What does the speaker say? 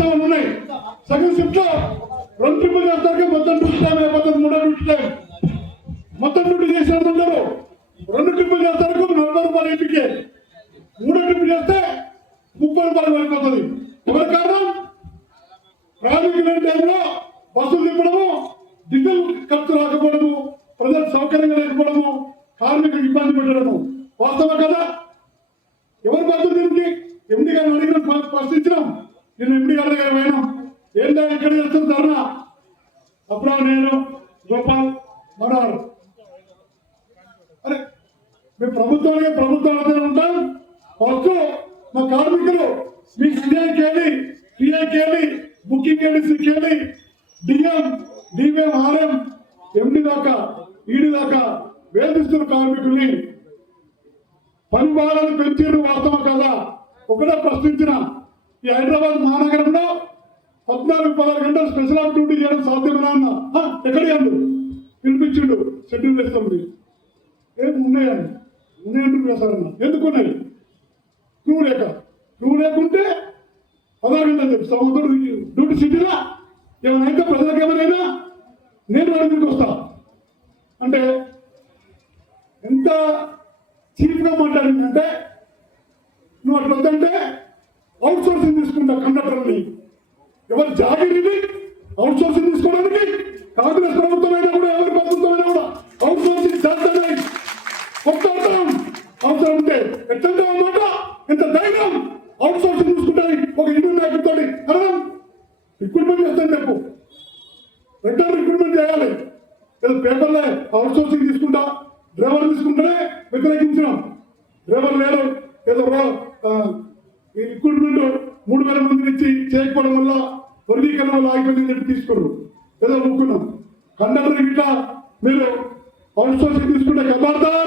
సేవలు ఉన్నాయి. సగం షిఫ్ట్ లో 2 ట్రిప్పులు చేస్తారు, మొత్తం డ్యూటీ టైం అయిపోతుంది, 3వ డ్యూటీ టైం. మొత్తం డ్యూటీ చేసిన ఉంటారు, 2 ట్రిప్పులు చేస్తారు 40 రూపాయలు ఇంటికి, 3వ ట్రిప్ చేస్తే 30 రూపాయలు పడిపోతుంది. ఎవరి కారణం? ట్రాఫిక్ లేని టైంలో బస్సులు తిప్పడము, డీజిల్ ఖర్చు రాకపోవడము, ప్రజలకు సౌకర్యంగా లేకపోవడము, కార్మికులకు ఇబ్బంది పెట్టడము. వాస్తవం కదా? ఎవరు బాధ్యత దీనికి? ఎండి గారిని అడిగిన ప్రశ్నించినాం. నేను ఎండి గారి దగ్గర పోయినాం. ఏంటో ఇక్కడ చేస్తుంది ధర్నా. అప్పుడు నేను గోపాల్ మనవారు, అరే మేము ప్రభుత్వాలతో ఉంటాం. ఫస్ట్ మా కార్మికులు మీ సిఐకి వెళ్ళి, పిఐకి వెళ్ళి, బుకింగ్ ఏజెన్సీకి వెళ్ళి, డిఎం, డివిఎం, ఆర్ఎం, ఎండి దాకా, ఈడీ దాకా వేధిస్తున్న కార్మికుల్ని పని భారాలు పెంచారు. వాస్తవం కదా? ఒకటే ప్రశ్నించిన, ఈ హైదరాబాద్ మహానగరంలో 14-16 గంటలు స్పెషల్ ఆఫ్ డ్యూటీ చేయడం సాధ్యమేనా అన్న. ఎక్కడ పిలిపించిండు, షెడ్యూల్ వేస్తుంది. ఏం ఉన్నాయండి? ఉన్నాయంటూ వేశారన్న. ఎందుకున్నాయి? క్రూ లేకుంటే 16 గంటలు చెప్పి సంవత్సరం డ్యూటీ సిటీలా ఏమైనా అయితే ప్రజలకు ఏమైనా నేను అడిగికి వస్తా అంటే ఎంత చీప్గా మాట్లాడిందంటే, నువ్వు అట్లా వద్దంటే అవుట్ సోర్సింగ్ తీసుకుంటా కండక్టర్ని. ఎవరు జాగిరిని అవుట్ సోర్సింగ్ తీసుకోవడానికి కాంగ్రెస్ ప్రభుత్వం అయినా కూడా, ఎవరి ప్రభుత్వం అయినా కూడా అవుట్ సోర్సింగ్ చేస్తానే. కొత్త అవసరం ఉంటే ఎట్లంటే అన్నమాట, ఎంత ధైర్యం అవుట్ సోర్సింగ్ తీసుకుంటాయి. ఒక ఇండియా నాయకుడితో అర్థం రిక్రూట్మెంట్ చేస్తాను చెప్పు, రెగ్యులర్ రిక్రూట్మెంట్ చేయాలి. ఏదో పేపర్లే అవుట్ సోర్సింగ్ తీసుకుంటా, డ్రైవర్ తీసుకుంటేనే వ్యతిరేకించినాం. డ్రైవర్ లేరు, ఏదో ఈ రిక్రూట్మెంట్ 3000 మందిని ఇచ్చి చేయకపోవడం వల్ల వర్గీకరణ వల్ల ఆగిపోయిందని చెప్పి తీసుకున్నారు. ఏదో ఒప్పుకున్నాం. కండక్టర్ గిట్లా మీరు అవుట్ సోర్సింగ్ తీసుకుంటే ఖబర్దార్